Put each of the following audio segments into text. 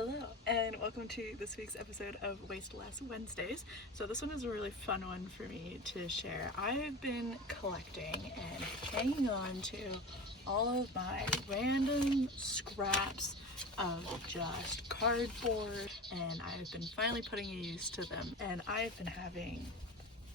Hello and welcome to this week's episode of Waste Less Wednesdays. So this one is a really fun one for me to share. I've been collecting and hanging on to all of my random scraps of just cardboard, and I've been finally putting a use to them, and I've been having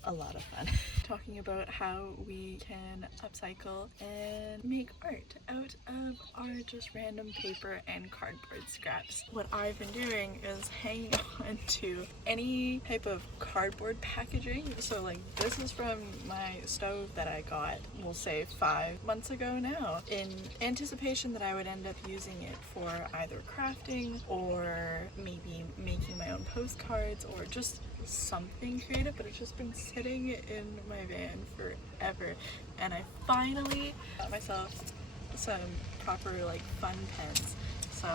a lot of fun talking about how we can upcycle and make art out of our just random paper and cardboard scraps. What I've been doing is hanging on to any type of cardboard packaging. So like this is from my stove that I got, we'll say 5 months ago now, in anticipation that I would end up using it for either crafting or maybe making my own postcards or just something creative, but it's just been sitting in my van forever, and I finally got myself some proper like fun pens. So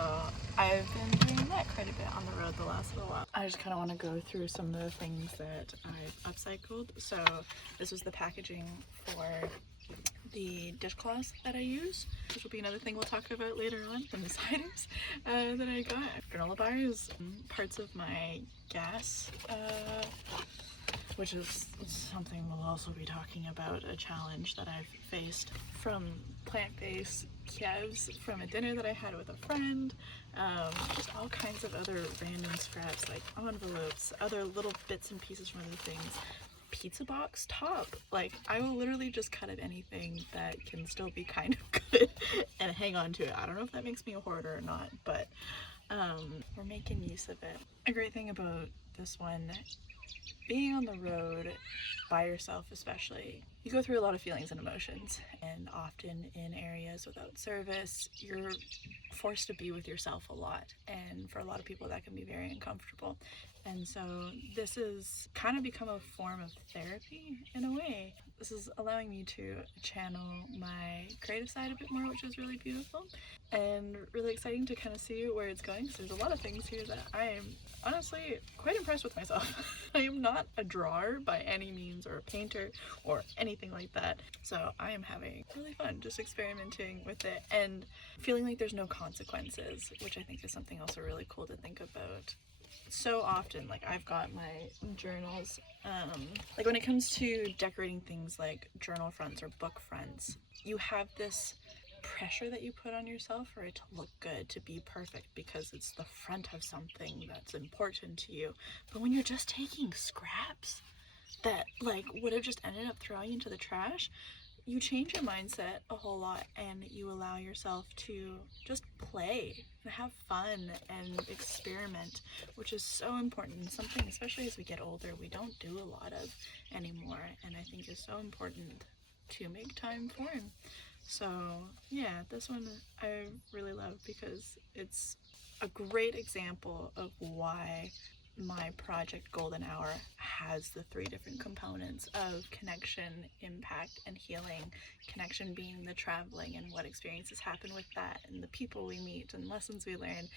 I've been doing that quite a bit on the road the last little while. I just kind of want to go through some of the things that I've upcycled. So this was the packaging for the dishcloths that I use, which will be another thing we'll talk about later on. Some items that I got. Granola bars, parts of my gas, which is something we'll also be talking about, a challenge that I've faced from plant-based Kievs from a dinner that I had with a friend, just all kinds of other random scraps like envelopes, other little bits and pieces from other things. Pizza box top, like I will literally just cut at anything that can still be kind of good and hang on to it. I don't know if that makes me a hoarder or not, but we're making use of it. A great thing about this one, being on the road by yourself especially, you go through a lot of feelings and emotions, and often in areas without service you're forced to be with yourself a lot, and for a lot of people that can be very uncomfortable. And so this has kind of become a form of therapy in a way. This is allowing me to channel my creative side a bit more, which is really beautiful and really exciting to kind of see where it's going. So there's a lot of things here that I am honestly quite impressed with myself. I am not a drawer by any means, or a painter or anything like that. So I am having really fun just experimenting with it and feeling like there's no consequences, which I think is something also really cool to think about. So often, like I've got my journals, like when it comes to decorating things like journal fronts or book fronts, you have this pressure that you put on yourself for it to look good, to be perfect, because it's the front of something that's important to you. But when you're just taking scraps that like would have just ended up throwing into the trash, you change your mindset a whole lot, and you allow yourself to just play and have fun and experiment, which is so important. Something, especially as we get older, we don't do a lot of anymore, and I think is so important to make time for. So yeah, this one I really love because it's a great example of why my project Golden Hour has the 3 different components of connection, impact, and healing. Connection being the traveling and what experiences happen with that and the people we meet and lessons we learn.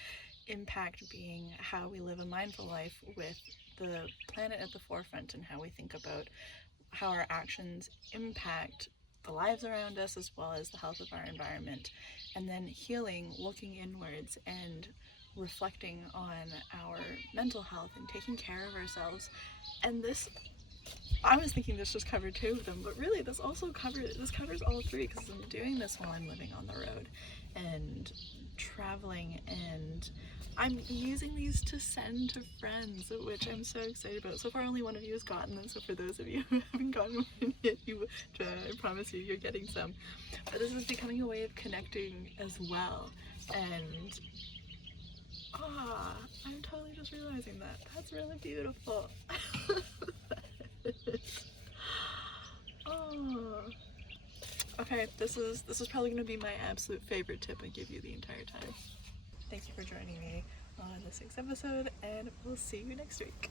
Impact being how we live a mindful life with the planet at the forefront, and how we think about how our actions impact the lives around us as well as the health of our environment. And then healing, looking inwards and reflecting on our mental health and taking care of ourselves. And this, I was thinking this just covered 2 of them, but really this covers all 3, because I'm doing this while I'm living on the road and traveling, and I'm using these to send to friends, which I'm so excited about. So far only one of you has gotten them, so for those of you who haven't gotten one yet, I promise you you're getting some. But this is becoming a way of connecting as well, and I'm totally just realizing that. That's really beautiful. Oh. Okay, this is probably going to be my absolute favorite tip I give you the entire time. Thank you for joining me on this week's episode, and we'll see you next week.